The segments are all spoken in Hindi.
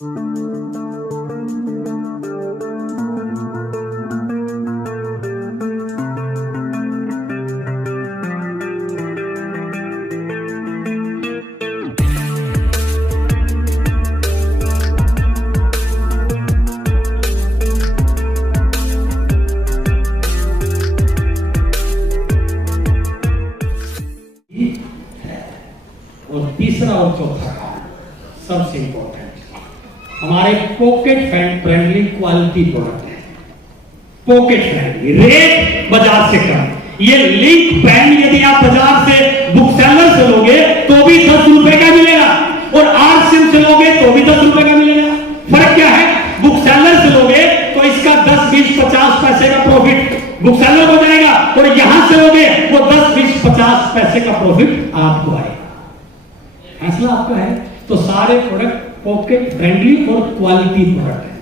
और तीसरा और चौथा सबसे इंपॉर्टेंट, हमारे पॉकेट फ्रेंडली क्वालिटी प्रोडक्ट है। पॉकेट फ्रेंडली, रेट बाजार से कम। ये लिंक पेन यदि आप बाजार से बुक सेलर से लोगे तो भी 10 रुपए का मिलेगा, और आरसीएम से लोगे तो भी 10 रुपए का मिलेगा। फर्क क्या है? बुक सेलर से लोगे तो इसका 10, 20, 50 पैसे का प्रॉफिट बुक सेलर हो जाएगा, और यहां से लोगे वो 10, 20, 50 पैसे का प्रॉफिट आपको आएगा। फैसला आपका है। तो सारे प्रोडक्ट पॉकेट फ्रेंडली और क्वालिटी प्रोडक्ट है।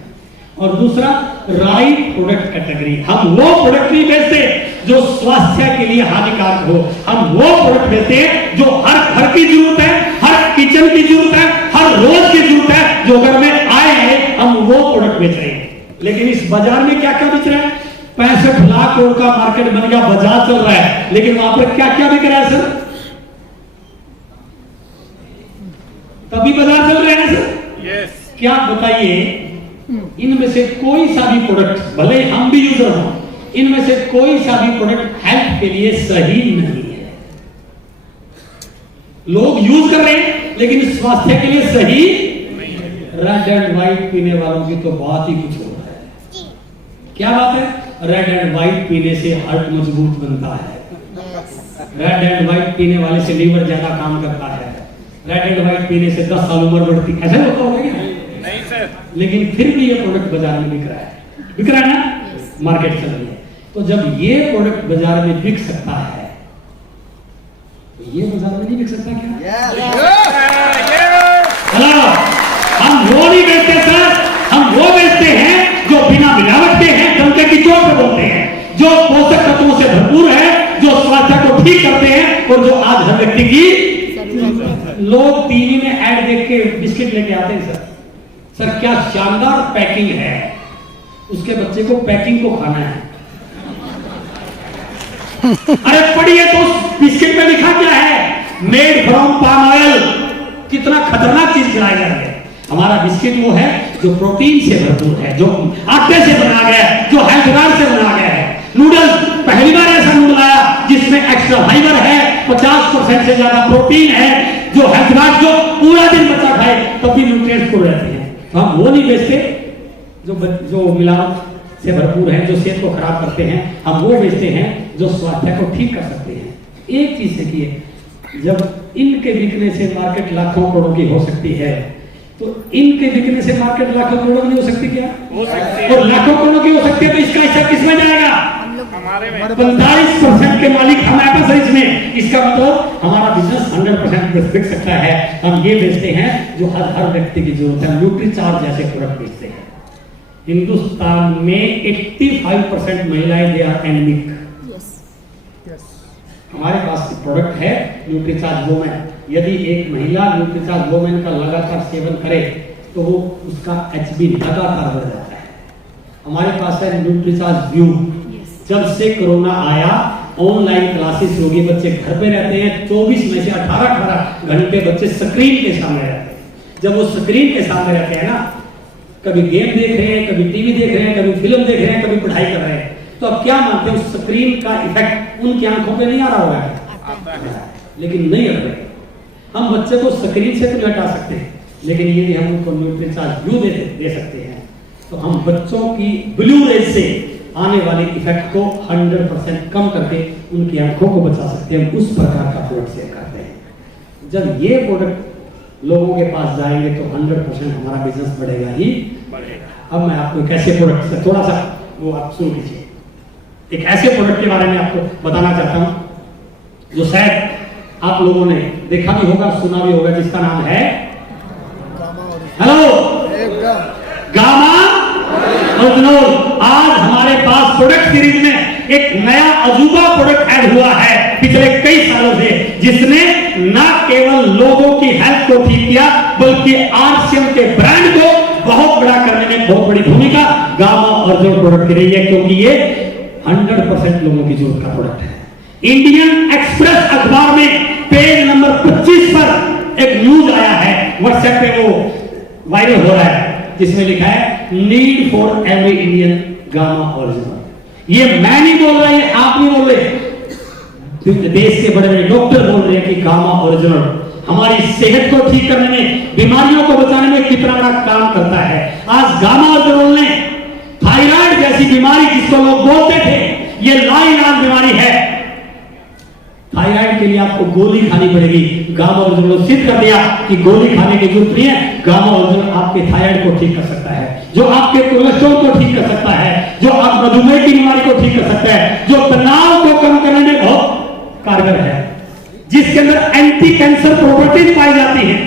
और दूसरा, राइट प्रोडक्ट कैटेगरी। हम वो प्रोडक्ट नहीं बेचते जो स्वास्थ्य के लिए हानिकारक हो, हम वो प्रोडक्ट बेचते हैं जो हर घर की जरूरत है, हर किचन की जरूरत है, हर रोज की जरूरत है, जो घर में आए हैं हम वो प्रोडक्ट बेच रहे हैं। लेकिन इस बाजार में क्या क्या बिक रहा है? 65 लाख करोड़ का मार्केट बन गया, बाजार चल रहा है, लेकिन वहां पर क्या क्या बिक रहा है सर? तभी बाजार चल रहे हैं सर। यस। क्या बताइए, इनमें से कोई सा भी प्रोडक्ट, भले हम भी यूजर हो, इनमें से कोई सा भी प्रोडक्ट हेल्थ के लिए सही नहीं है। लोग यूज कर रहे हैं लेकिन स्वास्थ्य के लिए सही नहीं है। रेड एंड व्हाइट पीने वालों की तो बात ही कुछ हो रहा है। क्या बात है? रेड एंड व्हाइट पीने से हार्ट मजबूत बनता है, रेड एंड व्हाइट पीने वाले से लीवर ज्यादा काम करता है, रेड एंड व्हाइट पीने से 10 साल उम्र बढ़ती है। ऐसा होता होगा क्या? नहीं सर। लेकिन फिर भी ये प्रोडक्ट बाजार में बिक रहा है, बिक रहा है ना, मार्केट चल रही है। तो जब ये प्रोडक्ट बाजार में बिक सकता है तो ये बाजार में नहीं बिक सकता क्या? हेलो, हम वो नहीं बेचते सर, हम वो बेचते हैं जो बिना मिलावट के हैं, डंके की चोट पे बोलते हैं, जो पोषक तत्वों से भरपूर है, जो स्वास्थ्य को ठीक करते हैं, और जो आज हर व्यक्ति की। लोग टीवी में ऐड देख के बिस्किट लेके आते हैं सर क्या शानदार पैकिंग है, उसके बच्चे को पैकिंग को खाना है। अरे पढ़िए तो बिस्किट में लिखा क्या है? Made from palm oil. कितना खतरनाक चीज खिलाया जा रहा है। हमारा बिस्किट वो है जो प्रोटीन से भरपूर है, जो आटे से बना गया है, जो हेल्थगार्ड से बना गया है। नूडल्स, पहली बार ऐसा नूडल आया जिसमें एक्स्ट्रा फाइबर है, 50% से ज्यादा प्रोटीन है, जो हेल्थगार्ड जो पूरा दिन बच्चा खाए तब भी न्यूट्रिएंट्स पूरे रहते हैं। तो हम वो नहीं बेचते जो मिलावट से भरपूर है, जो सेहत को खराब करते हैं। हम वो बेचते हैं जो स्वास्थ्य को ठीक कर सकते हैं। एक चीज देखिए, जब इनके बिकने से मार्केट लाखों करोड़ की हो सकती है, तो इनके बिकने से मार्केट लाखों करोड़ की हो सकती क्या? हो सकती है। और लाखों करोड़ की हो सकती है, तो इसका हिस्सा किसमें जाएगा? हमारे में 45% के मालिक हम हैं इसमें। इसका मतलब हमारा बिजनेस 100% बिक सकता है। हम ये बेचते हैं जो हर व्यक्ति की जरूरत है। न्यूट्रीचार्ज जैसे प्रोडक्ट बेचते हैं। हिंदुस्तान में 85% महिलाएं दे आर एनीमिक। हमारे पास प्रोडक्ट है न्यूट्रीचार्ज वोमेन। यदि एक महिला न्यूट्रीचार्ज वोमेन का लगातार सेवन करे तो वो उसका एचबी लगातार बढ़ जाता है। हमारे पास है न्यूट्रीचार्ज व्यू। जब से कोरोना आया, ऑनलाइन क्लासेस होगी, बच्चे घर पे रहते हैं, 24 में से 18 घंटे बच्चे स्क्रीन के सामने रहते हैं। जब वो स्क्रीन के सामने रहते हैं ना, कभी गेम देख रहे हैं, कभी टीवी देख रहे हैं, कभी फिल्म देख रहे हैं, कभी पढ़ाई कर रहे हैं, तो अब क्या मानते हैं? स्क्रीन का इफेक्ट उनकी आंखों पे नहीं आ रहा होगा क्या? लेकिन नहीं हट रहे। हम बच्चे को स्क्रीन से तो नहीं हटा सकते, लेकिन यदि हम उनको न्यूट्रीचार्ज व्यू दे सकते हैं तो हम बच्चों की ब्लू रेज से आने वाले इफेक्ट को 100% कम करके उनकी आंखों को बचा सकते हैं। उस प्रकार का प्रोडक्ट सेल करते हैं। जब ये प्रोडक्ट लोगों के पास जाएंगे तो 100% हमारा बिजनेस बढ़ेगा ही बढ़ेगा। अब मैं आपको एक ऐसे प्रोडक्ट से थोड़ा सा वो आप सुन लीजिए। एक ऐसे प्रोडक्ट के बारे में आपको बताना चाहता हूं जो शायद आप लोगों ने देखा भी होगा, सुना भी होगा, जिसका नाम है हेलो गामा ओरिजिनल। आज हमारे पास प्रोडक्ट सीरीज में एक नया अजूबा प्रोडक्ट ऐड हुआ है पिछले कई सालों से, जिसने न केवल लोगों की हेल्थ को ठीक किया बल्कि आरसीएम के ब्रांड को बड़ा करने में बहुत बड़ी भूमिका गामा ओरिजिनल प्रोडक्ट की रही है, क्योंकि ये 100% लोगों की जरूरत का प्रोडक्ट है। इंडियन एक्सप्रेस अखबार में पेज नंबर 25 पर एक न्यूज आया है, व्हाट्सएप पे वो वायरल हो रहा है, जिसमें लिखा है need for every Indian gamma original. ये मैं नहीं बोल रहा, ये आप नहीं बोल रहे, देश के बड़े बड़े डॉक्टर बोल रहे हैं कि गामा ओरिजिनल हमारी सेहत को ठीक करने में, बीमारियों को बचाने में कितना बड़ा काम करता है। आज गामा ओरिजिनल ने थायराइड जैसी बीमारी, जिसको लोग बोलते थे ये लाइलाज बीमारी है, थायराइड के लिए आपको गोली खानी पड़ेगी, गामा ओरिजिनल सिद्ध कर दिया कि गोली खाने की जरूरत नहीं है। गामा ओरिजिनल आपके थायराइड को ठीक कर सकता है, जो आपके कोलेस्ट्रॉल को ठीक कर सकता है, जो आप मधुमेह की बीमारी को ठीक कर सकता है, जो तनाव को कम करने में बहुत कारगर है, जिसके अंदर एंटी कैंसर प्रॉपर्टीज पाई जाती हैं,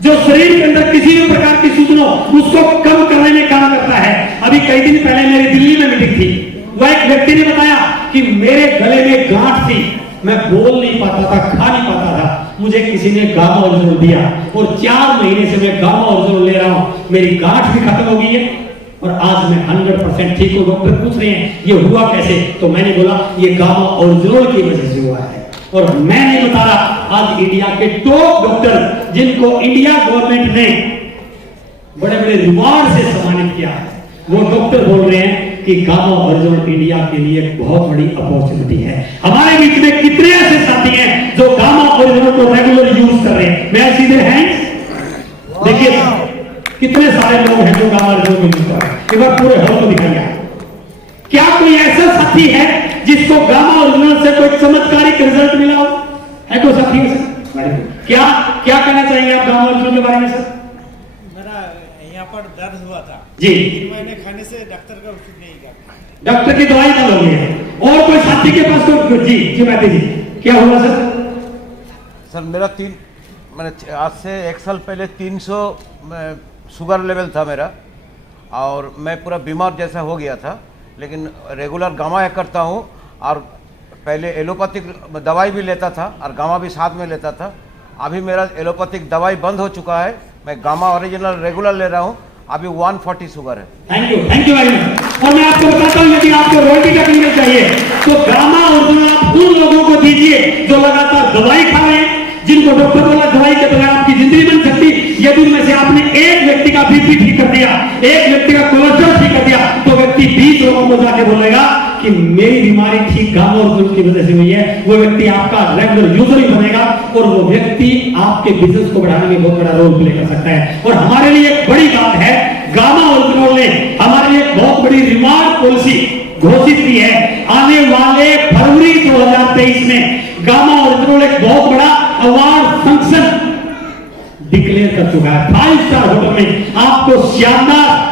जो शरीर के अंदर किसी भी प्रकार की सूजनों उसको कम करने में काम करता है। अभी कई दिन पहले मेरी दिल्ली में मीटिंग थी, वह एक व्यक्ति ने बताया कि मेरे गले में गांठ थी, मैं बोल नहीं पाता था, खा नहीं पाता था, मुझे किसी ने गामा ओरिजिनल दिया और 4 महीने से मैं गामा ओरिजिनल ले रहा हूं, मेरी गांठ भी खत्म हो गई है और आज मैं 100% ठीक हूं। डॉक्टर पूछ रहे हैं ये हुआ कैसे, तो मैंने बोला ये गामा ओरिजिनल की वजह से हुआ है। और मैं नहीं बता रहा, आज इंडिया के टॉप डॉक्टर जिनको इंडिया गवर्नमेंट ने बड़े बड़े रिवार्ड से सम्मानित किया है, वो डॉक्टर बोल रहे हैं कि गामा ओरिजिनल इंडिया के लिए एक बहुत बड़ी अपॉर्चुनिटी है। हमारे बीच में कितने ऐसे साथी हैं जो गामा ओरिजिनल को रेगुलर यूज कर रहे हैं? मैं सीधे हैंड्स देखिए, कितने सारे लोग हैं जो गामा ओरिजिनल को यूज कर रहे हैं। एक बार पूरे हॉल को दिखाइए, क्या कोई ऐसा साथी है जिसको गामा ओरिजिनल से कोई चमत्कारिक रिजल्ट मिला हो? है कोई साथी है सर? क्या क्या कहना चाहेंगे आप गामा ओरिजिनल के बारे में सर? मेरा यहाँ पर दर्द हुआ था जी, 3 महीने खाने से डॉक्टर का औषध नहीं किया, डॉक्टर की दवाई बंद हो गई है। और कोई साथी के पास तो जी मैती जी क्या हुआ सर? सर मेरा मैंने आज से 1 साल पहले 300 शुगर लेवल था मेरा, और मैं पूरा बीमार जैसा हो गया था, लेकिन रेगुलर गामा करता हूँ और पहले एलोपैथिक दवाई भी लेता था और गामा भी साथ में लेता था। अभी मेरा एलोपैथिक दवाई बंद हो चुका है, मैं गामा ओरिजिनल रेगुलर ले रहा हूँ, अभी 140 शुगर है। Thank you very much. और मैं आपको बताता हूँ, यदि आपको रोटी का क्लीनर चाहिए तो गामा ओरिजिनल आप उन लोगों को दीजिए जो लगातार दवाई खा रहे हैं, जिनको डॉक्टर बोला दवाई के बगैर आपकी जिंदगी बन सकती। यदि उनमें से आपने एक व्यक्ति का बीपी ठीक कर दिया, एक व्यक्ति का कोलेस्ट्रॉल ठीक कर दिया, तो व्यक्ति 20 लोगों को जाके बोलेगा कि मेरी बीमारी ठीक गामा ओरिजिनल की वजह से हुई है। वो व्यक्ति आपका रेगुलर यूजर ही बनेगा और वो व्यक्ति आपके बिजनेस को बढ़ाने में बहुत बड़ा रोल प्ले कर सकता है। और हमारे लिए एक बड़ी बात है, गामा ओरिजिनल ने हमारे लिए बहुत बड़ी रिवार्ड पॉलिसी घोषित की है। आने वाले फरवरी 2023 में गामा ओरिजिनल एक बहुत बड़ा अवार्ड फंक्शन डिक्लेयर कर चुका है। 5 स्टार होटल में आपको शानदार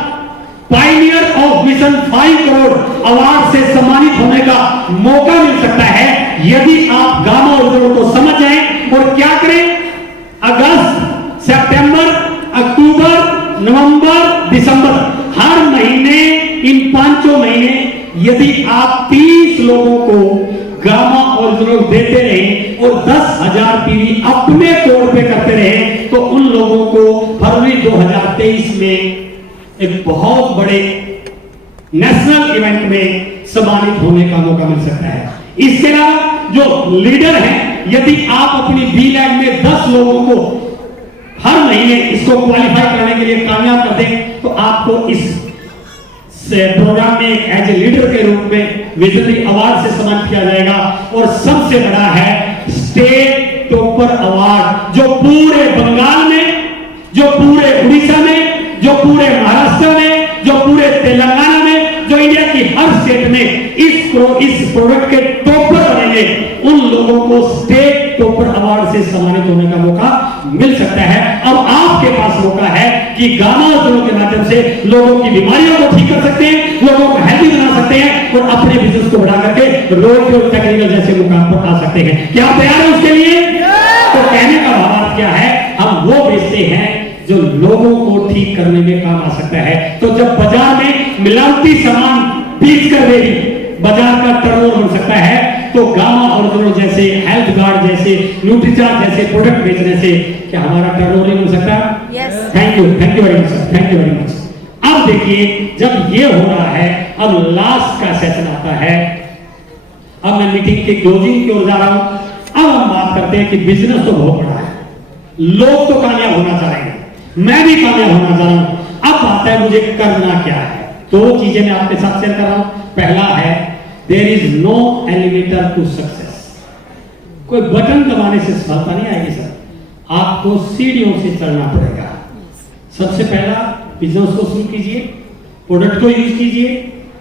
Pioneer of mission 5 crore award से सम्मानित होने का मौका मिल सकता है, यदि आप गामा ओरिजिनल को समझ जाएं और क्या करें। अगस्त, सितंबर, अक्टूबर, नवंबर, दिसंबर, हर महीने, इन 5 महीने यदि आप 30 लोगों को गामा ओरिजिनल देते रहे और 10,000 पीवी अपने तौर पे करते रहे, तो उन लोगों को फरवरी 2023 में एक बहुत बड़े नेशनल इवेंट में सम्मानित होने का मौका मिल सकता है। इसके अलावा जो लीडर हैं, यदि आप अपनी बी लैब में 10 लोगों को हर महीने इसको क्वालिफाई करने के लिए कामयाब कर दें, तो आपको इस प्रोग्राम में एज ए लीडर के रूप में विजनरी अवार्ड से सम्मानित किया जाएगा। और सबसे बड़ा है स्टेट टॉपर अवार्ड, जो पूरे बंगाल में, जो पूरे उड़ीसा में, जो पूरे महाराष्ट्र में, जो पूरे तेलंगाना में, जो इंडिया की हर स्टेट में इस प्रोडक्ट के टॉपर बनेंगे, उन लोगों को स्टेट टॉपर अवार्ड से सम्मानित होने का मौका मिल सकता है। अब आपके पास मौका है कि गामा ओरिजिनल के माध्यम से लोगों की बीमारियों को ठीक कर सकते हैं, लोगों को हेल्दी बना सकते हैं और अपने बिजनेस को बढ़ा करके रोड और टेक्निकल जैसे मुकाम पर आ सकते हैं। क्या आप तैयार हैं उसके लिए? तो कहने का भाव क्या है, हम वो बेचते हैं जो लोगों को ठीक करने में काम आ सकता है। तो जब बाजार में मिलावटी सामान बेच कर भी बाजार का टर्नओवर बन सकता है, तो गामा ओरिजिनल जैसे, हेल्थ गार्ड जैसे, न्यूट्रीचार्ज जैसे प्रोडक्ट बेचने से क्या हमारा टर्नओवर नहीं बन सकता? Yes. Thank you very much sir, thank you very much. अब देखिए जब ये हो रहा है, अब लास्ट का सेशन आता है। अब मैं मीटिंग के क्लोजिंग की ओर जा रहा हूं। अब हम बात करते हैं कि बिजनेस तो बहुत बड़ा है, लोग तो कामयाब होना चाह रहे हैं, मैं भी कामयाब होना चाह रहा हूं। अब बात है मुझे करना क्या है। दो चीजें मैं आपके साथ शेयर कर रहा हूं। पहला है there is no elevator to success. कोई बटन दबाने से सफलता नहीं आएगी सर, आपको सीढ़ियों से चलना पड़ेगा। सबसे पहला बिजनेस को शुरू कीजिए, प्रोडक्ट को यूज कीजिए,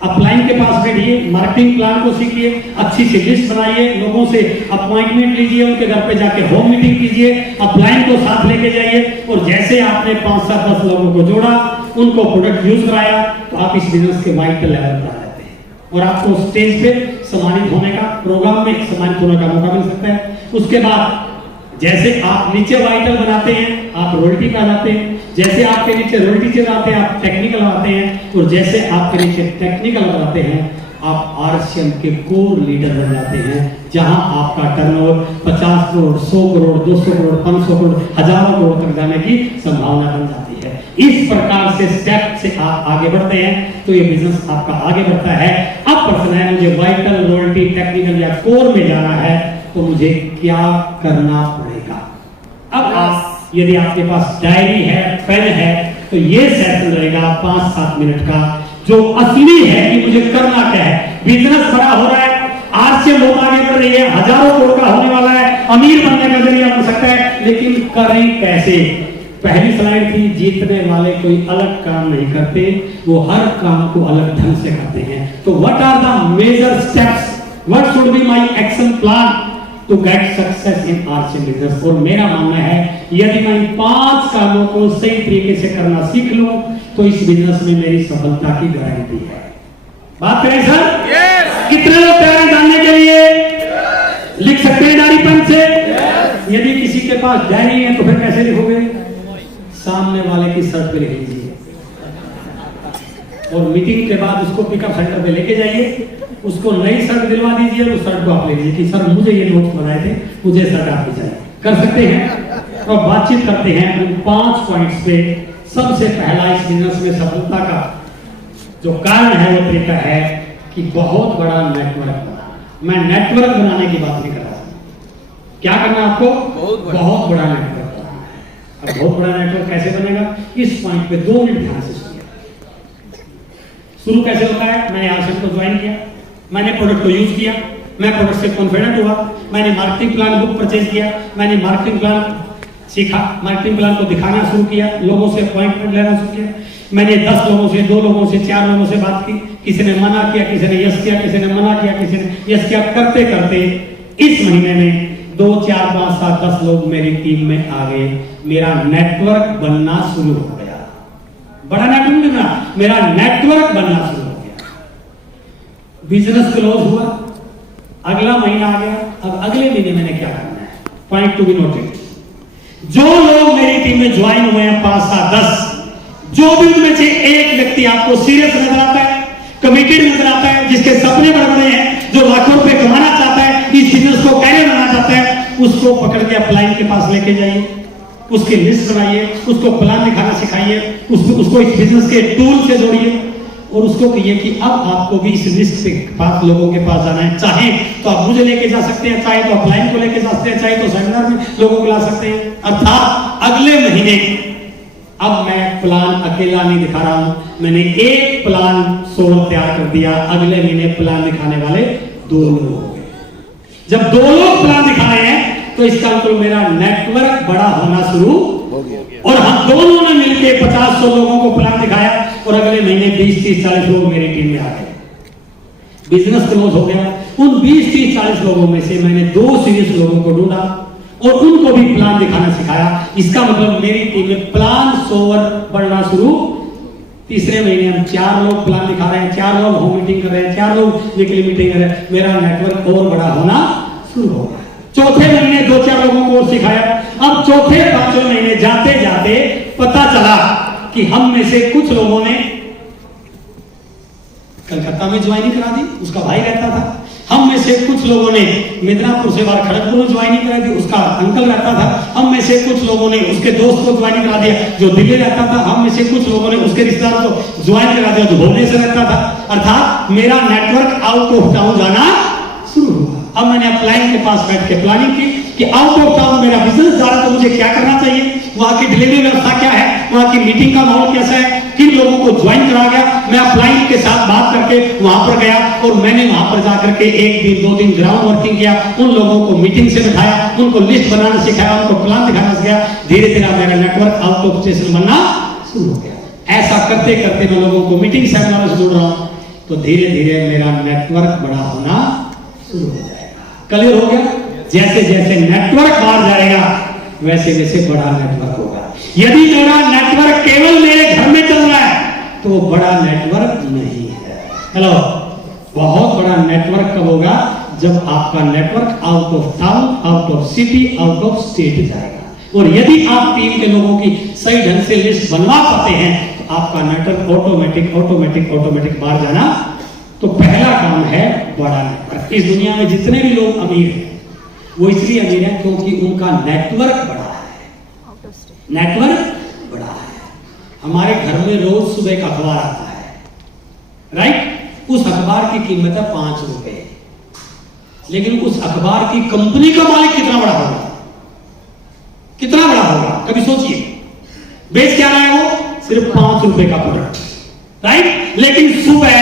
अपलाइन के पास बैठिए, मार्केटिंग प्लान को सीखिए, अच्छी सी लिस्ट बनाइए, लोगों से अपॉइंटमेंट लीजिए, उनके घर पे जाके होम मीटिंग कीजिए, अपलाइन को साथ लेके जाइए, और जैसे आपने 5 7 10 लोगों को जोड़ा, उनको प्रोडक्ट यूज कराया, तो आप इस बिजनेस के वाइटल लेवल पर आ जाते हैं और आपको स्टेज पे सम्मानित होने का, प्रोग्राम में सम्मानित होने का मौका मिल सकता है। उसके बाद जैसे आप नीचे वाइटल बनाते हैं, आप रॉयल्टी पे आ जाते हैं। जैसे आपके नीचे रॉयल्टी चलाते हैं, आप टेक्निकल बनाते हैं, और जैसे आपके नीचे टेक्निकल बनाते हैं, आप आरसीएम के कोर लीडर बन जाते हैं, जहां आपका टर्नओवर 50 करोड़, 100 करोड़, 200 करोड़, 500 करोड़, हजारों करोड़ तक जाने की संभावना बन जाती है। इस प्रकार से स्टेप से आप आगे बढ़ते हैं तो ये बिजनेस आपका आगे बढ़ता है। अब प्रश्न है मुझे वाइटल, रॉयल्टी, टेक्निकल या कोर में जाना है तो मुझे क्या करना पड़ेगा। अब आप यदि आपके पास डायरी है, पेन है, तो ये सेशन रहेगा 5-7 मिनट का, जो असली है कि मुझे करना क्या है। बिजनेस बड़ा हो रहा है, आरसीएम बहुत आगे बढ़ रही है, हजारों करोड़ का होने वाला है, अमीर बनने का जरिया बन सकता है, लेकिन करें कैसे। पहली स्लाइड थी, जीतने वाले कोई अलग काम नहीं करते, वो हर काम को अलग ढंग से करते हैं। तो what are the major steps, what should be my action plan to get success in RCM business. और मेरा मानना है यदि मैं इन 5 कामों को सही तरीके से करना सीख लूं तो इस बिजनेस में मेरी सफलता की गारंटी है। बात करें सर? कितने लोग तैयार हैं जानने के लिए? लिख सकते हैं डायरी पेन से? यदि किसी के पास डायरी है तो फिर कैसे लिखोगे? सामने वाले की शर्ट पे लिख लीजिए और मीटिंग के बाद उसको पिकअप सेंटर पे लेके जाइए, उसको नई शर्ट दिलवा दीजिए और उस शर्ट को आप ले लीजिए कि सर मुझे ये नोट्स बनाए थे, मुझे शर्ट आप चाहिए। कर सकते हैं। तो बातचीत करते हैं उन 5 पॉइंट्स पे। सबसे पहला इस बिजनेस में सफलता का जो कारण है वो तरीका है कि बहुत बड़ा नेटवर्क बनाना। मैं नेटवर्क बनाने की बात नहीं कर रहा, क्या करना है आपको? बहुत बड़ा नेटवर्क बनाना है। अब बहुत बड़ा नेटवर्क कैसे बनेगा, इस पॉइंट पे 2 मिनट ध्यान से सुनिए। शुरू कैसे होता है? मैंने आरसीएम को ज्वाइन किया, मैंने प्रोडक्ट को यूज किया, मैं प्रोडक्ट से कॉन्फिडेंट हुआ, मैंने मार्केटिंग प्लान बुक परचेज किया, मैंने मार्केटिंग प्लान सीखा, मार्केटिंग प्लान को दिखाना शुरू किया, लोगों से अपॉइंटमेंट लेना शुरू किया, मैंने 10 लोगों से, 2 लोगों से, 4 लोगों से बात की, किसी ने मना किया, किसी ने यस किया, किसी ने मना किया, किसी ने यस किया। करते करते इस महीने में 2, 4, 5, 7, 10 लोग मेरी टीम में आ गए। मेरा नेटवर्क बनना शुरू हो गया। बड़ा नेटवर्क बना, मेरा नेटवर्क बनना शुरू हो गया। बिजनेस क्लोज हुआ, अगला महीना आ गया। अब अगले महीने मैंने क्या करना है? Point to be noted. जो लोग मेरी टीम में ज्वाइन हुए हैं 5, 7, 10, जो भी उनमें से एक व्यक्ति आपको सीरियस नजर आता है, कमिटेड नजर आता है, जिसके सपने बड़े बड़े हैं, जो लाखों रुपए कमाना चाहता है, इस बिजनेस को कैरियर बनाना चाहता है, उसको पकड़ के अपलाइन के पास लेके जाइए, उसकी लिस्ट बनाइए, उसको प्लान दिखाना सिखाइए, उसको इस बिजनेस के टूल से जोड़िए और उसको कहिए कि अब आपको भी इस लिस्ट से पास लोगों के पास जाना है। चाहे तो आप मुझे लेके जा सकते हैं, चाहे तो अपलाइन को लेके जा सकते हैं, चाहे तो सेमिनार में लोगों को ला सकते हैं। अर्थात अगले महीने अब मैं प्लान अकेला नहीं दिखा रहा हूं, मैंने एक प्लान सोल तैयार कर दिया। अगले महीने प्लान दिखाने वाले 2 लोग हो गए। जब 2 लोग प्लान दिखा रहे हैं तो इसका मतलब मेरा नेटवर्क बड़ा होना शुरू हो गया। और हम दोनों ने मिलकर 50-100 लोगों को प्लान दिखाया और अगले महीने 20-30-40 लोग मेरी टीम में आ गए। बिजनेस क्लोज हो गया। उन 20-30-40 लोगों में से मैंने 2 सीरियस लोगों को ढूंढा और उनको भी प्लान दिखाना सिखाया। इसका मतलब मेरी टीम में प्लान सोवर बढ़ना शुरू। तीसरे महीने हम 4 लोग प्लान दिखा रहे हैं, 4 लोग होम मीटिंग कर रहे हैं, 4 लोग वीकली मीटिंग कर रहे हैं। मेरा नेटवर्क और बड़ा होना शुरू हो गया। चौथे महीने 2-4 लोगों को सिखाया। अब चौथे 5वें महीने जाते जाते पता चला कि हम में से कुछ लोगों ने कलकत्ता में ज्वाइनिंग करा दी, उसका भाई रहता था, हम में से कुछ लोगों ने मिदनापुर से बाहर खड़गपुर में ज्वाइनिंग कराई थी, उसका अंकल रहता था। हम में से कुछ लोगों ने उसके दोस्त को ज्वाइनिंग करा दिया जो दिल्ली रहता था। हम में से कुछ लोगों ने उसके रिश्तेदार को ज्वाइन करा दिया जो भुवनेश्वर रहता था। अर्थात मेरा नेटवर्क आउट ऑफ टाउन जाना शुरू हुआ। अब मैंने अपलाइन के पास बैठ के प्लानिंग की कि आउट ऑफ टाउन मेरा बिजनेस जा रहा है तो मुझे क्या करना चाहिए, वहां की डिलीवरी व्यवस्था क्या है, वहां की मीटिंग का माहौल कैसा है, किन लोगों को ज्वाइन करा गया। मैं अपलाइन के साथ बात करके वहां पर गया और मैंने वहां पर जाकर के 1 दिन 2 दिन ग्राउंड वर्किंग किया, उन लोगों को मीटिंग से बिठाया, उनको लिस्ट बनाना सिखाया, उनको प्लान दिखाना सिखाया। धीरे धीरे मेरा नेटवर्क आउट ऑफ स्टेशन बनना शुरू हो गया। ऐसा करते करते मैं लोगों को मीटिंग सेमिनार से जोड़ रहा हूं तो धीरे धीरे मेरा नेटवर्क बड़ा होना शुरू हो जाएगा। क्लियर हो गया? जैसे जैसे नेटवर्क बढ़ जाएगा वैसे वैसे बड़ा नेटवर्क होगा। यदि मेरा नेटवर्क केवल मेरे घर में चल रहा है तो वो बड़ा नेटवर्क नहीं है। हेलो, बहुत बड़ा नेटवर्क कब होगा? जब आपका network out of town, out of city, out of state जाएगा। और यदि आप टीम के लोगों की सही ढंग से लिस्ट बनवा पाते हैं तो आपका नेटवर्क ऑटोमेटिक बाहर जाना। तो पहला काम है बड़ा नेटवर्क। इस दुनिया में जितने भी लोग अमीर हैं वो इसलिए अमीर हैं क्योंकि उनका नेटवर्क बड़ा है। नेटवर्क बड़ा है। हमारे घर में रोज सुबह एक अखबार आता है, राइट? उस अखबार की कीमत है 5 रुपए, लेकिन उस अखबार की कंपनी का मालिक कितना बड़ा होगा? कितना बड़ा होगा? कभी सोचिए। बेच क्या रहा है वो? सिर्फ 5 रुपए का प्रोडक्ट, राइट? लेकिन सुबह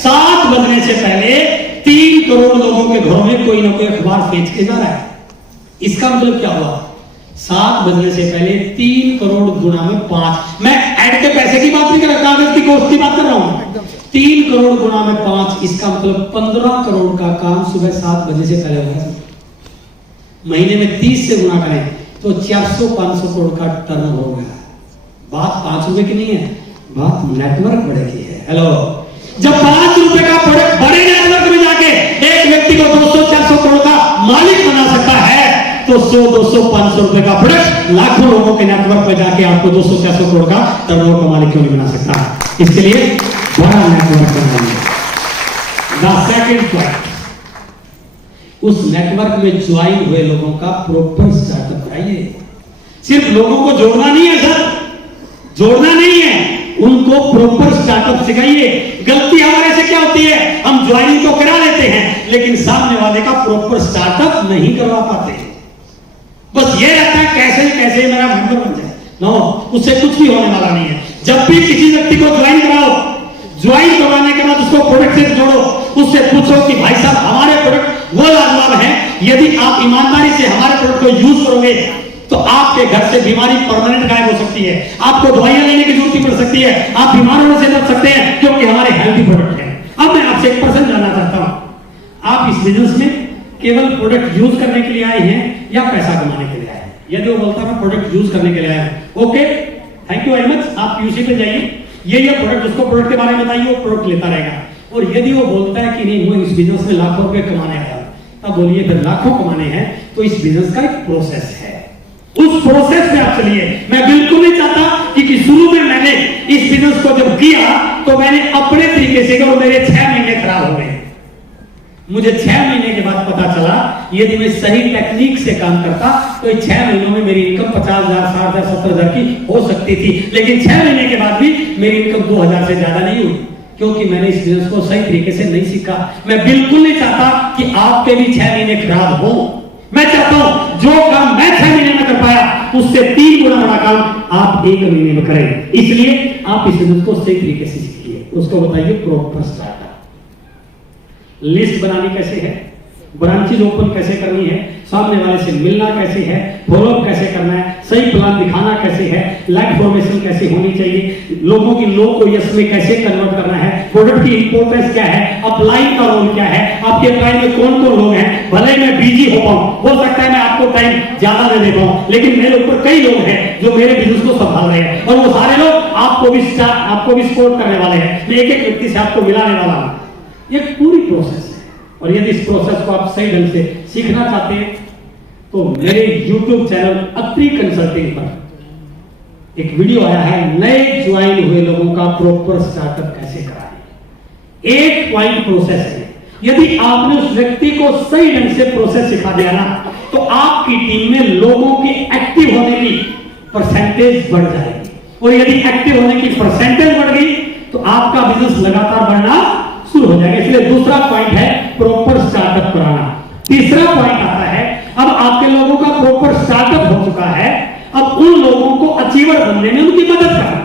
7 बजने से पहले 3 करोड़ लोगों के घरों में कोई ना कोई अखबार बेच के जा रहा है। इसका मतलब क्या हुआ? 7 बजने से पहले 3 करोड़ गुना में 5। मैं ऐड के पैसे की बात नहीं कर रहा, कागज की कॉस्ट की बात कर रहा हूं। 3 करोड़ गुना में 5, इसका मतलब 15 करोड़ का काम सुबह 7 बजे से पहले होगा। महीने में 30 से गुना करें तो 400-500 करोड़ का टर्न होगा। बात 5 रुपए की नहीं है, बात नेटवर्क बढ़े की है। हेलो, जब 5 रुपए का प्रोडक्ट बड़े नेटवर्क में जाके एक व्यक्ति को 200-400 करोड़ का मालिक बना सकता है तो 100-200-500 रुपए का प्रोडक्ट लाखों लोगों के नेटवर्क में जाके आपको 200-400 करोड़ का टर्नओवर का मालिक क्यों नहीं बना सकता? इसके लिए बड़ा नेटवर्क बनाइए। द सेकंड पॉइंट, उस नेटवर्क में ज्वाइन हुए लोगों का प्रॉपर स्टार्टअप कराइए। सिर्फ लोगों को जोड़ना नहीं है सर, जोड़ना नहीं है, उनको प्रॉपर स्टार्टअप सिखाइए। गलती हमारे से क्या होती है? हम ज्वाइनिंग तो करा लेते हैं लेकिन सामने वाले का प्रॉपर स्टार्टअप नहीं करवा पाते। बस ये रहता है कैसे मेरा मेंबर बन जाए। नो, उससे कुछ भी होने वाला नहीं है। जब भी किसी व्यक्ति को ज्वाइन कराओ, ज्वाइन करवाने के बाद उसको प्रोडक्ट से जोड़ो, उससे पूछो कि भाई साहब हमारे प्रोडक्ट वो लाजवाब है, यदि आप ईमानदारी से हमारे प्रोडक्ट को यूज करोगे तो आपके घर से बीमारी परमानेंट गायब हो सकती है, आपको दवाइयां लेने की जरूरत नहीं पड़ सकती है, आप बीमार होने से बच सकते हैं क्योंकि हमारे हेल्थी प्रोडक्ट है। अब मैं आपसे एक प्रश्न जानना चाहता हूं, आप इस बिजनेस में केवल प्रोडक्ट यूज करने के लिए आए हैं या पैसा कमाने के लिए आए हैं? यदि वो बोलता है प्रोडक्ट यूज करने के लिए आए हैं, okay, thank you very much, आप यूसी पे जाइए, ये प्रोडक्ट, उसको प्रोडक्ट के बारे में बताइए, वो प्रोडक्ट लेता रहेगा। और यदि वो बोलता है कि नहीं वो इस बिजनेस में लाखों रुपए कमाने आया, तब बोलिए फिर लाखों कमाने हैं तो इस बिजनेस का एक प्रोसेस है, उस प्रोसेस में आप चलिए। मैं बिल्कुल नहीं चाहता कि शुरू में मैंने इस बिजनेस को जब किया तो मैंने अपने तरीके से किया और मेरे 6 महीने खराब हो गए। मुझे 6 महीने के बाद पता चला यदि मैं सही टेक्निक से काम करता तो 6 महीनों में मेरी इनकम 50,000, 60,000, 70,000 की हो सकती थी, लेकिन 6 महीने के बाद भी मेरी इनकम 2,000 से ज्यादा नहीं हुई क्योंकि मैंने इस बिजनेस को सही तरीके से नहीं सीखा। मैं बिल्कुल नहीं चाहता कि आपके भी 6 महीने खराब हो। मैं चाहता हूं जो काम मैं 6 महीने में कर पाया उससे 3 गुना बड़ा काम आप 1 महीने में करें। इसलिए आप इस बिजनेस को सही तरीके से सीखिए, उसको बताइए प्रॉपर स्टार्टअप। लिस्ट बनानी कैसे है, ब्रांचेज ओपन कैसे करनी है, सामने वाले से मिलना कैसे है, फॉलोअप कैसे करना है, सही प्लान दिखाना कैसे है, लाइक फॉर्मेशन कैसे होनी चाहिए, लोगों की लो को यस में कैसे कन्वर्ट करना है, प्रोडक्ट की इंपॉर्टेंस क्या है, अपलाइन का रोल क्या है, आपके अपलाइन में कौन कौन लोग हैं। भले मैं बिजी हो पाऊं, हो सकता है मैं आपको टाइम ज्यादा दे पाऊं, लेकिन मेरे ऊपर कई लोग हैं जो मेरे बिजनेस को संभाल रहे हैं और वो सारे लोग आपको भी सपोर्ट करने वाले हैं। मैं एक व्यक्ति से आपको मिलाने वाला हूं। ये पूरी प्रोसेस है और यदि इस प्रोसेस को आप सही ढंग से सीखना चाहते हैं तो मेरे YouTube चैनल अत्री कंसल्टिंग पर एक वीडियो आया है, नए ज्वाइन हुए लोगों का प्रॉपर स्टार्टअप कैसे कराएं। 8 पॉइंट प्रोसेस है। यदि आपने उस व्यक्ति को सही ढंग से प्रोसेस सिखा दिया ना, तो आपकी टीम में लोगों के एक्टिव होने की परसेंटेज बढ़ जाएगी। और यदि एक्टिव होने की परसेंटेज बढ़ गई तो आपका बिजनेस लगातार बढ़ना शुरू हो जाएगा। इसलिए दूसरा पॉइंट है प्रॉपर स्टार्टअप कराना। तीसरा पॉइंट आता है, अब आपके लोगों का प्रॉपर स्टार्टअप हो चुका है, अब उन लोगों को अचीवर बनने में उनकी मदद करना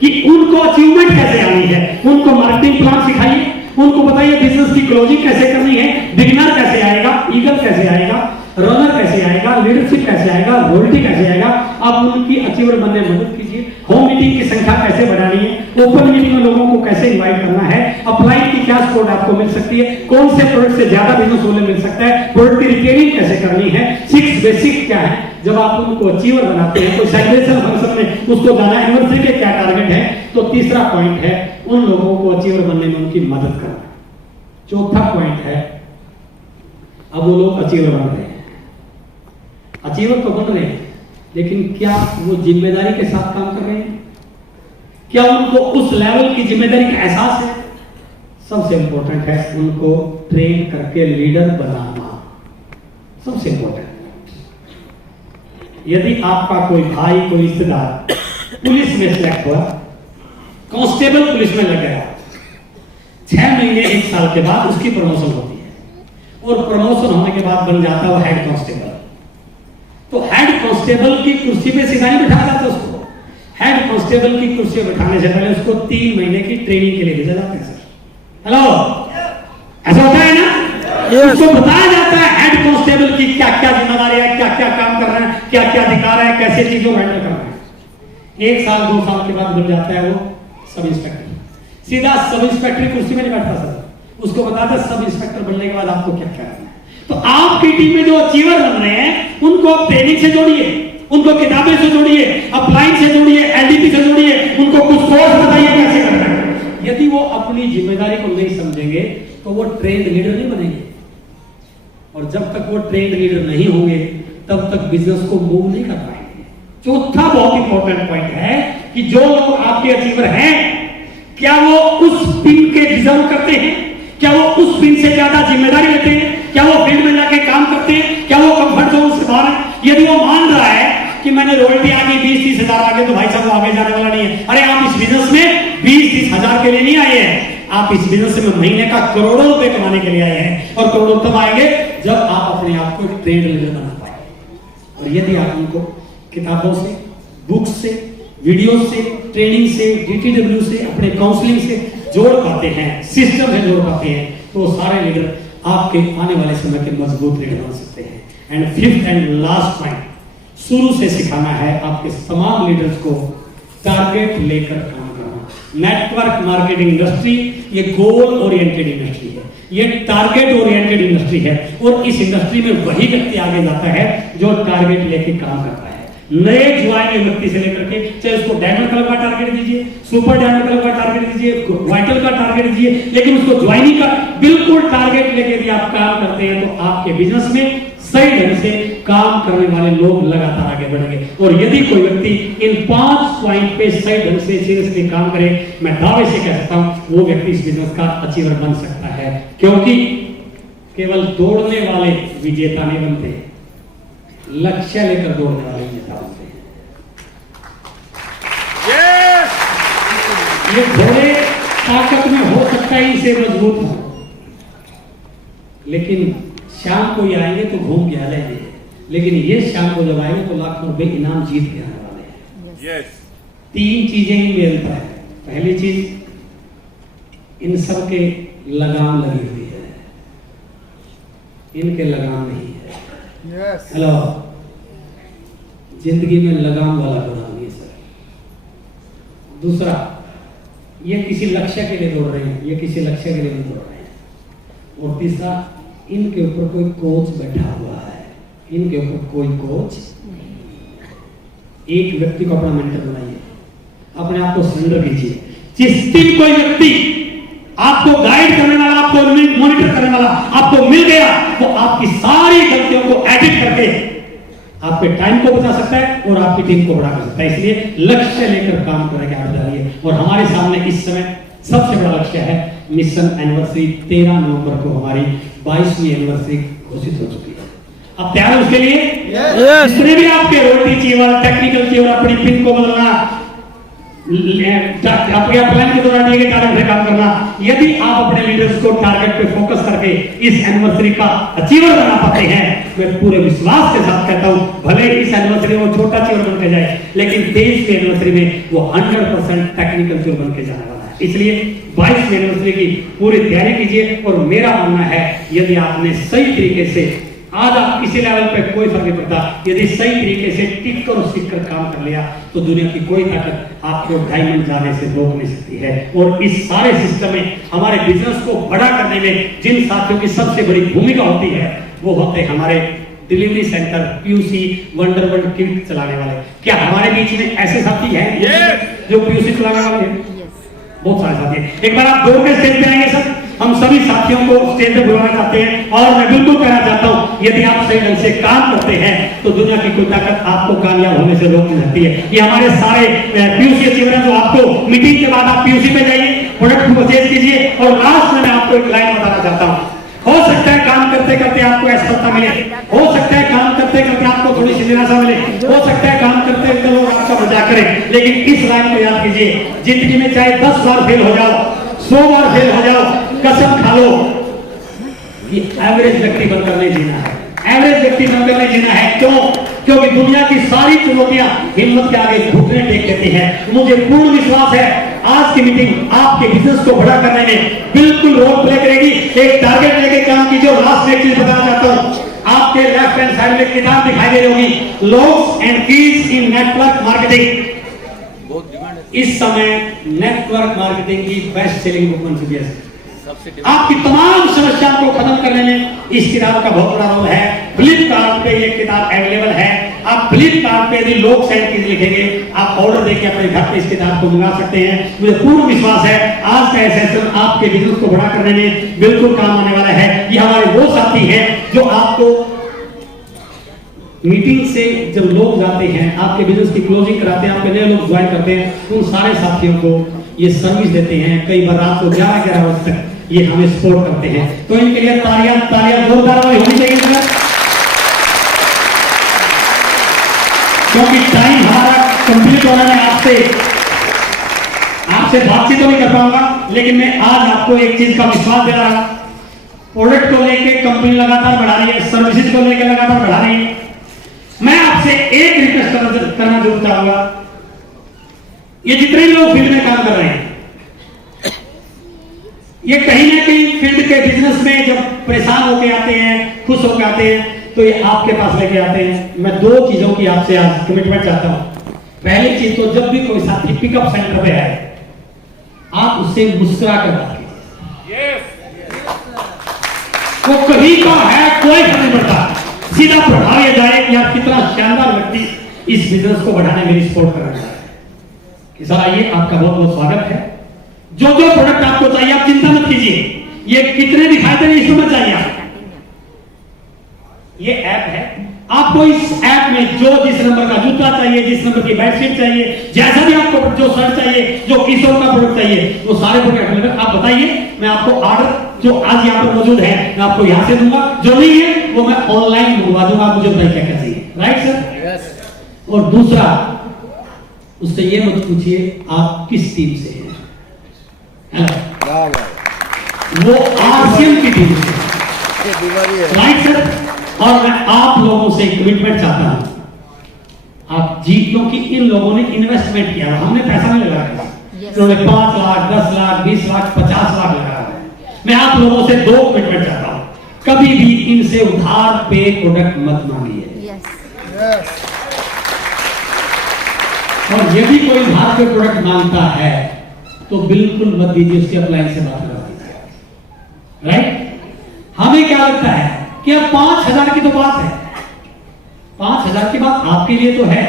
कि उनको अचीवमेंट कैसे आनी है। उनको मार्केटिंग प्लान सिखाइए, उनको बताइए बिजनेस की क्लोजिंग कैसे करनी है, बिगिनर कैसे आएगा, ईगल कैसे आएगा, रनर कैसे आएगा, लीडरशिप कैसे आएगा, रॉयल्टी कैसे आएगा। आप उनकी अचीवर बनने में मदद कीजिए। होम मीटिंग की संख्या कैसे बढ़ानी है, ओपन मीटिंग में लोगों को कैसे इनवाइट करना है, अपलाइन की क्या स्कोर आपको मिल सकती है, कौन से प्रोडक्ट से ज्यादा बिजनेस होने मिल सकता है, प्रोडक्ट की रिटेलिंग कैसे करनी है, 6 बेसिक क्या है। जब आप उनको अचीवर बनाते हैं, कोई सेलिब्रेशन फंक्शन में उसको जाना, एनिवर्सरी के क्या टारगेट है, तो तीसरा पॉइंट है उन लोगों को अचीवर बनने में उनकी मदद करना। चौथा पॉइंट है, अब वो लोग अचीवर बन रहे हैं, अचीवर तो बन रहे हैं, लेकिन क्या वो जिम्मेदारी के साथ काम कर रहे हैं? क्या उनको उस लेवल की जिम्मेदारी का एहसास है? सबसे इंपॉर्टेंट है उनको ट्रेन करके लीडर बनाना, सबसे इंपॉर्टेंट। यदि आपका कोई भाई, कोई रिश्तेदार पुलिस में सिलेक्ट हुआ, कांस्टेबल पुलिस में लग गया, 6 महीने 1 साल के बाद उसकी प्रमोशन होती है और प्रमोशन होने के बाद बन जाता है वो हेड कांस्टेबल। तो हेड कांस्टेबल की कुर्सी पे सीधा नहीं बिठाया जाता उसको। हेड कांस्टेबल की कुर्सी पे बिठाने से पहले उसको 3 महीने की ट्रेनिंग के लिए भेजा जाता है सर। हेलो, ऐसा होता है ना? उसको बताया जाता है हेड कांस्टेबल की क्या क्या जिम्मेदारी है, क्या क्या काम करना है, क्या क्या अधिकार है, कैसे चीजों को हैंडल करना है। 1 साल 2 साल के बाद बन जाता है वो सब इंस्पेक्टर। सीधा सब इंस्पेक्टर कुर्सी में नहीं बैठता सर, उसको बताता है सब इंस्पेक्टर बनने के बाद आपको क्या क्या करना है। तो आपकी टीम में जो अचीवर बन रहे हैं उनको आप ट्रेनिंग से जोड़िए, उनको किताबें से जोड़िए, अपलाइन से जोड़िए, एलडीपी से जोड़िए, उनको कुछ कोर्स बताइए कैसे करना है। यदि वो अपनी जिम्मेदारी को नहीं समझेंगे तो वो ट्रेंड लीडर नहीं बनेंगे, और जब तक वो ट्रेंड लीडर नहीं होंगे तब तक बिजनेस को मूव नहीं कर पाएंगे। चौथा बहुत इंपॉर्टेंट पॉइंट है कि जो लोग आपके अचीवर हैं, क्या वो उस पिन के डिजर्व करते हैं? क्या वो उस पिन से ज्यादा जिम्मेदारी लेते हैं? क्या वो फील्ड में जाके काम करते हैं? क्या वो कंफर्ट जोन से बाहर है? यदि वो मान रहा है कि मैंने रॉयल्टी आ गई 20-30 हजार आगे, तो भाई साहब वो आगे जाने वाला नहीं है। अरे आप इस बिजनेस में 20-30 हजार के लिए नहीं आए हैं, आप इस बिजनेस में महीने का करोड़ों रुपए कमाने के लिए आए हैं, और करोड़ों तब आएंगे जब आप अपने आप को एक ट्रेड लीडर बना पाएंगे। और यदि आप उनको किताबों से, बुक से, वीडियो से, ट्रेनिंग से, DTW से, अपने काउंसलिंग से जोड़ पाते हैं, सिस्टम से जोड़ पाते हैं, तो सारे लीडर आपके आने वाले समय के मजबूत लीडर बन सकते हैं। And 5th and last point, शुरू से सिखाना है आपके तमाम लीडर्स को टारगेट लेकर काम करना। नेटवर्क मार्केटिंग इंडस्ट्री ये गोल ओरिएंटेड इंडस्ट्री है, ये टारगेट ओरिएंटेड इंडस्ट्री है, और इस इंडस्ट्री में वही व्यक्ति आगे जाता है जो टारगेट लेके काम करता है। नए ज्वाइन व्यक्ति से लेकर के, चाहे उसको डायमंड क्लब का टारगेट दीजिए, सुपर डायमंड क्लब का टारगेट दीजिए, वाइटल का टारगेट दीजिए, लेकिन उसको ज्वाइनिंग का बिल्कुल टारगेट लेके यदि आप काम करते हैं तो आपके बिजनेस में सही ढंग से काम करने वाले लोग लगातार आगे बढ़ेंगे। और यदि कोई व्यक्ति इन 5 पॉइंट पे सही ढंग से सीरियसली काम करे, मैं दावे से कह सकता हूं वो व्यक्ति इस बिजनेस का अचीवर बन सकता है, क्योंकि केवल दौड़ने वाले विजेता नहीं बनते, लक्ष्य लेकर दौड़ने वाले विजेता बनते हैं। ये घोड़े ताकत में हो सकता है इनसे मजबूत हो, लेकिन शाम को ये आएंगे तो घूम के आ जाएंगे, लेकिन ये शाम को जब आएंगे तो लाखों रुपए इनाम जीत के आने वाले हैं। 3 चीजें ही मिलता है। पहली चीज, इन सब के लगाम लगी हुई है, इनके लगाम नहीं है। हेलो, जिंदगी में लगाम वाला बनाइए सर। दूसरा, ये किसी लक्ष्य के लिए दौड़ रहे हैं, ये किसी लक्ष्य के लिए नहीं दौड़ रहे हैं। और तीसरा, इनके ऊपर कोई कोच बैठा हुआ है, इनके ऊपर कोई कोच नहीं। एक व्यक्ति को अपना मेंटर बनाइए, अपने आप को सरेंडर कीजिए। जिस दिन कोई व्यक्ति आपको गाइड करने वाला, आपको मॉनिटर करने वाला आपको मिल गया, वो आपकी सारी गलतियों को एडिट करके आपके टाइम को बचा सकता है और आपकी टीम को बढ़ा कर सकता है। इसलिए लक्ष्य लेकर काम करने के आगे डालिए। और हमारे सामने इस समय सबसे बड़ा लक्ष्य है मिशन एनिवर्सरी 13 नवंबर को हमारी 22वीं एनिवर्सरी घोषित हो चुकी है। अब तैयार है उसके लिए? जितने भी आपके रोटी चीवर टेक्निकल चीवर अपनी पिन को बदलना, अपने प्लान के दौरान दिए गए टारगेट पे काम करना, यदि आप अपने लीडर्स को टारगेट पे फोकस करके इस एनिवर्सरी का अचीवर बना पाते हैं, मैं पूरे विश्वास के साथ कहता हूं, भले इस एनिवर्सरी में वो छोटा चीवर बन के जाए, लेकिन 23वीं एनिवर्सरी में वो 100% टेक्निकल चीवर बन के जाने वाला है। इसलिए 22वीं एनिवर्सरी की पूरी तैयारी कीजिए। और मेरा मानना है, यदि आपने सही तरीके से, आज आप किसी लेवल पे कोई फर्क नहीं पड़ता, यदि सही तरीके से टिक कर सीख कर काम कर लिया तो दुनिया की कोई ताकत आपको डायमंड जाने से रोक नहीं सकती है। और इस सारे सिस्टम में हमारे बिजनेस को बड़ा करने में जिन साथियों की सबसे बड़ी भूमिका होती है वो होते हैं हमारे डिलीवरी सेंटर, पीयूसी, वंडरवर्ल्ड किट चलाने वाले। क्या हमारे बीच में ऐसे साथी हैं जो पीयूसी चलाने वाले हैं? बहुत सारे साथी हैं। एक बार आप दौड़ के स्टेज पे आएंगे सर, हम सभी साथियों को स्टेज पे बुलाना चाहते हैं। और मैं बिल्कुल कहना चाहता हूं, यदि आप सही ढंग से काम करते हैं तो दुनिया की कोई ताकत आपको कामयाब होने से रोक नहीं सकती है। ये हमारे सारे पीयूसी अचीवर जो आपको मीटिंग के बाद आप पीयूसी पे जाइए, प्रोडक्ट को परचेज कीजिए, और लास्ट में मैं आपको एक लाइन बताना चाहता हूं। हो सकता है काम करते करते आपको असफलता मिले, हो सकता है काम करते करते आपको थोड़ी सी निराशा मिले, हो सकता है काम करते करते लोग आपका मजाक करें, लेकिन इस लाइन को याद कीजिए, जिंदगी में चाहे 10 बार फेल हो जाओ, 100 बार फेल हो जाओ, कसम खा लो, ये एवरेज व्यक्ति बनकर नहीं जीना है। एवरेज व्यक्ति बनकर नहीं जीना है। क्यों? क्योंकि दुनिया की सारी चुनौतियां हिम्मत के आगे घुटने टेक देती हैं। मुझे पूर्ण विश्वास है आज की मीटिंग आपके बिजनेस को बड़ा करने में बिल्कुल रोल प्ले करेगी। एक टारगेट लेके काम कीजिए। लास्ट में एक चीज बताना चाहता हूं, आपके लेफ्ट हैंड साइड में किताब दिखाई दे रही होगी, loss and keys in network marketing. इस समय नेटवर्क मार्केटिंग की बेस्ट सेलिंग बुक बन चुकी है। आपकी तमाम समस्याओं को खत्म करने में इस किताब का बहुत बड़ा रोल है। फ्लिपकार्ट पे ये किताब अवेलेबल है। आप फ्लिपकार्ट पे यदि लोग सेंड कीज लिखेंगे, आप ऑर्डर देके अपने घर पे इस किताब को मंगा सकते हैं। मुझे पूर्ण विश्वास है आज का सेशन आपके बिजनेस को बड़ा करने में बिल्कुल काम आने वाला है। ये हमारे वो साथी हैं जो आपको मीटिंग से जब लोग जाते हैं, आपके बिजनेस की क्लोजिंग कराते हैं, आपके नए लोग ज्वाइन करते हैं, उन सारे साथियों को ये सर्विस देते हैं। कई बार रात को 11-11 बजे तक ये हमें सपोर्ट करते हैं। तो इनके लिए तालियां जोरदार होनी चाहिए सर, क्योंकि टाइम हमारा कंप्लीट होना है। आपसे बातचीत तो नहीं कर पाऊंगा, लेकिन मैं आज आपको एक चीज का विश्वास दे रहा हूं, प्रोडक्ट को लेके कंपनी लगातार बढ़ा रही है, सर्विसेज को लेकर लगातार बढ़ा रही है। मैं आपसे एक रिक्वेस्ट करना जरूर चाहूंगा, ये जितने लोग फील्ड में काम कर रहे हैं, ये कहीं ना कहीं फील्ड के बिजनेस में जब परेशान होके आते हैं, खुश होके आते हैं, तो ये आपके पास लेके आते हैं। मैं 2 चीजों की आपसे आज कमिटमेंट चाहता हूं। पहली चीज तो जब भी कोई साथी पिकअप सेंटर पे आए, आप उससे मुस्कुरा कर बात कीजिए। वो कहीं का है कोई फर्क नहीं पड़ता, सीधा प्रभाव जाए या कितना शानदार व्यक्ति इस बिजनेस को बढ़ाने में सपोर्ट कर रहा है। सर आइए, आपका बहुत बहुत स्वागत है। जो जो प्रोडक्ट आपको चाहिए आप चिंता मत कीजिए, ये कितने दिखाई दे रहे इसमें मत चाहिए। ये ऐप है, आपको इस ऐप में जो जिस नंबर का जूता चाहिए, जिस नंबर की बेडशीट चाहिए, जैसा भी आपको जो शर्ट चाहिए, जो किशोर का प्रोडक्ट चाहिए, वो सारे प्रोडक्ट आप बताइए। मैं आपको ऑर्डर जो आज यहाँ पर मौजूद है मैं आपको यहाँ से दूंगा, जो नहीं है वो मैं ऑनलाइन मंगवा दूंगा। मुझे बताइए क्या क्या चाहिए, राइट सर? यस। और दूसरा, उससे ये मत पूछिए आप किस टीम से हैं, वो आरसीएम की टीम से, राइट सर? और मैं आप लोगों से कमिटमेंट चाहता हूं, आप जी, क्योंकि इन लोगों ने इन्वेस्टमेंट किया, हमने पैसा नहीं लगाया, इन्होंने 5 लाख, 10 लाख, 20 लाख, 50 लाख लगाया है। मैं आप लोगों से 2 कमिटमेंट चाहता हूं, कभी भी इनसे उधार पे प्रोडक्ट मत मांगिए। और यदि कोई उधार पे प्रोडक्ट मांगता है तो बिल्कुल मत दीजिए, उसके अपलाइन से बात करा दीजिए, राइट? हमें क्या लगता है कि अब 5,000 की तो बात है, 5,000 की बात आपके लिए तो है,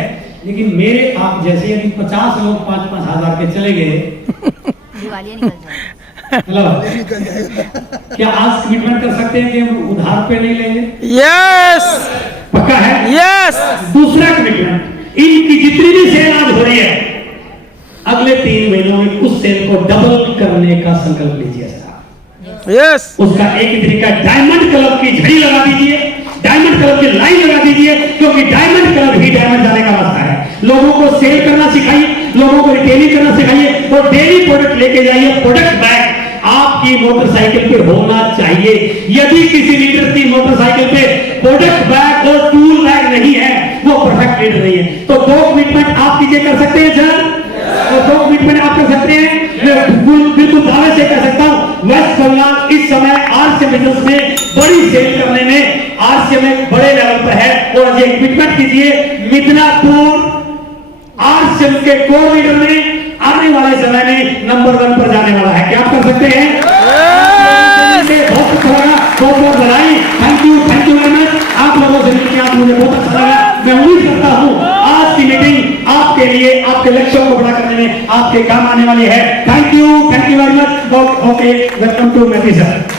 लेकिन मेरे आप जैसे यदि 50 लोग 5-5 हजार के चले गए, दिवालियां निकल जाएगी। हेलो, क्या आज कमिटमेंट कर सकते हैं कि हम उधार पे नहीं लेंगे? यस, पक्का है? यस। दूसरा कमिटमेंट, इनकी जितनी भी सेल आज हो रही है, अगले 3 महीनों में उस सेल को डबल करने का संकल्प लीजिए। यस उसका एक ही तरीका, डायमंड क्लब की झड़ी लगा दीजिए, डायमंड क्लब की लाइन लगा दीजिए, क्योंकि डायमंड क्लब ही डायमंड जाने का रास्ता है। लोगों को सेल करना सिखाइए, लोगों को रिटेलिंग करना सिखाइए और डेली प्रोडक्ट लेके जाइए। प्रोडक्ट बैग आपकी मोटरसाइकिल पे होना चाहिए। यदि किसी लीडर की मोटरसाइकिल पे प्रोडक्ट बैग और टूल बैग नहीं है, वो परफेक्ट लीडर नहीं है। तो 2 कमिटमेंट आप कीजिए, कर सकते हैं सर? तो 2 कमिटमेंट आप कर सकते हैं। मैं बिल्कुल दावे से कह सकता हूं, वेस्ट बंगाल इस समय आरसीएम बिजनेस में बड़ी सेल करने में आरसीएम में बड़े लेवल पर है। और ये कमिटमेंट कीजिए, मिदनापुर आरसीएम के कोर लीडर में आने वाले समय में नंबर 1 पर जाने वाला है। क्या आप कर सकते हैं? बहुत अच्छा लगा, बहुत बहुत बधाई। Thank you very much. आप लोगों से मिलकर आप मुझे बहुत अच्छा लगा। मैं उम्मीद करता हूं आज की मीटिंग आपके लिए, आपके लक्ष्यों को बड़ा करने में आपके काम आने वाली है। Thank you very much. Okay, welcome to मैथी सर।